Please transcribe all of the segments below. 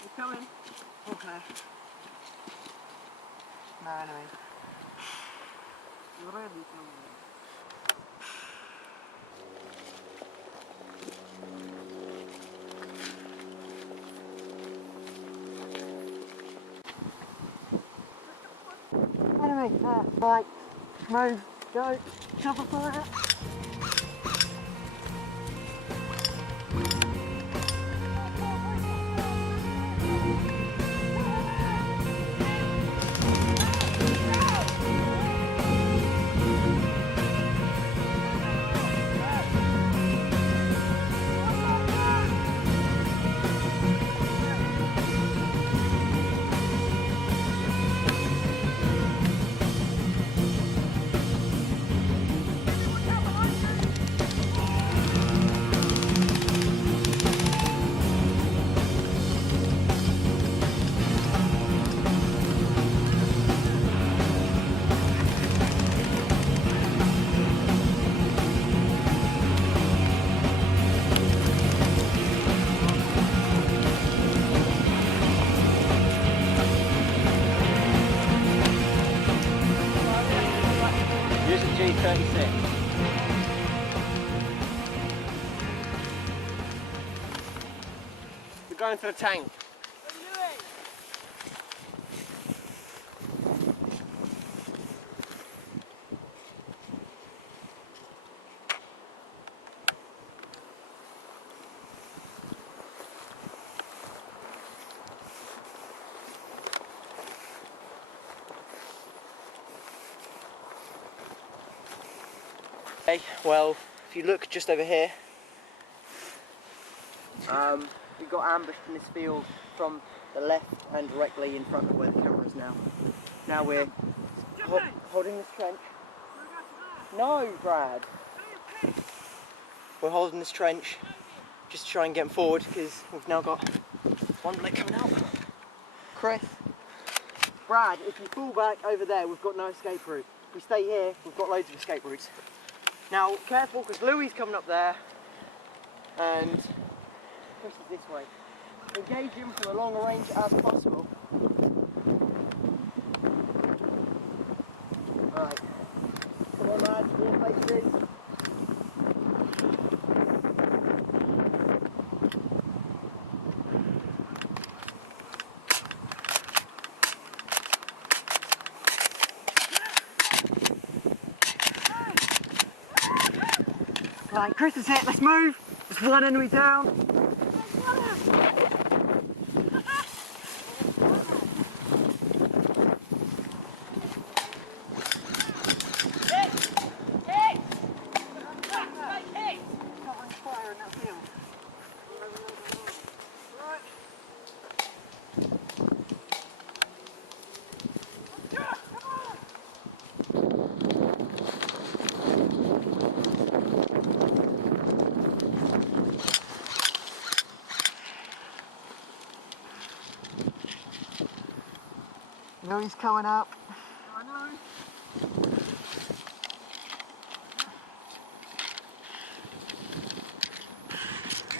He's coming. Okay. No enemy. You're ready to enemy, right, move, go, cover fire. Use a G36. We're going for the tank. Okay, well, if you look just over here, we got ambushed in this field from the left and directly in front of where the camera is now. Now we're holding this trench. No, Brad. We're holding this trench just to try and get them forward because we've now got one blade coming out. Chris. Brad, if you fall back over there, we've got no escape route. If we stay here, we've got loads of escape routes. Now, careful, because Louis coming up there, and Chris is this way. Engage him from a longer range as possible. Right. Come on, lads, more faces. Right, Chris is hit, let's move. There's one enemy down. Louis coming up. I know.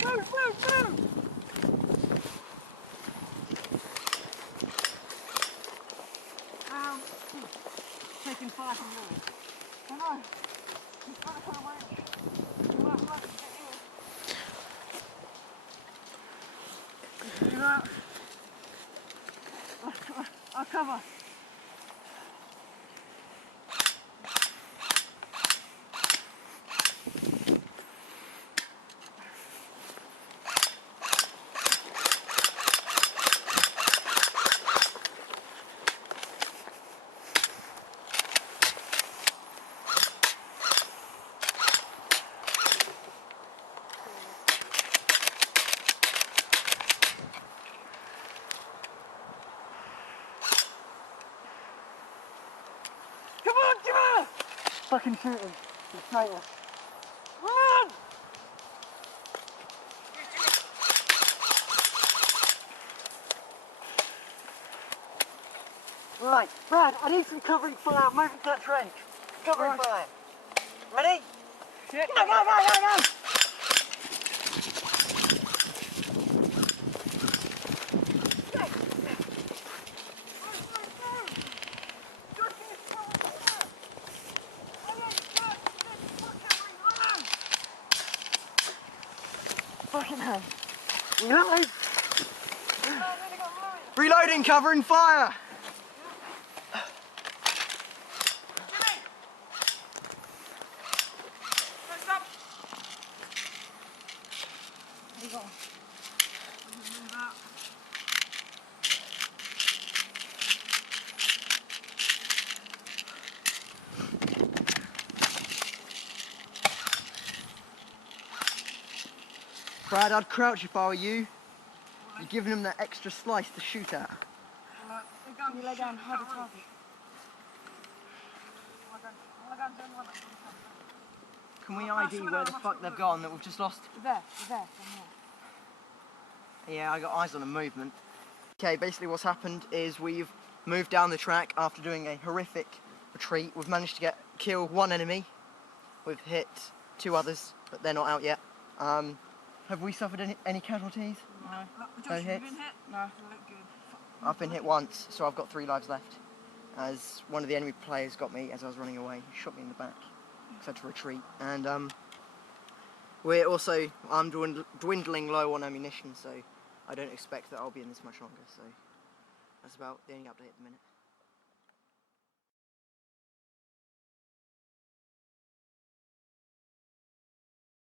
Move, move, move! Taking fire from Louis. I know. He's trying to come away. You might like to get in. Do that. I'll cover. Fucking shoot him. He's traitor. Run! Right, Brad, I need some covering fire. Move into that trench. Covering fire. Ready? Yeah. Go, go, go, go, go! Reload! Reloading, covering fire! Brad, I'd crouch if I were you. You're giving them that extra slice to shoot at. Can you lay down hard to target? Can we ID where the fuck they've gone that we've just lost? There, from there. Yeah, I got eyes on the movement. Okay, basically what's happened is we've moved down the track after doing a horrific retreat. We've managed to kill one enemy. We've hit 2 others, but they're not out yet. Have we suffered any casualties? No. No hits? You been hit? No. You look good. I've been hit once, so I've got 3 lives left. As one of the enemy players got me as I was running away. He shot me in the back, because I had to retreat. And I'm dwindling low on ammunition, so I don't expect that I'll be in this much longer. So that's about the only update at the minute.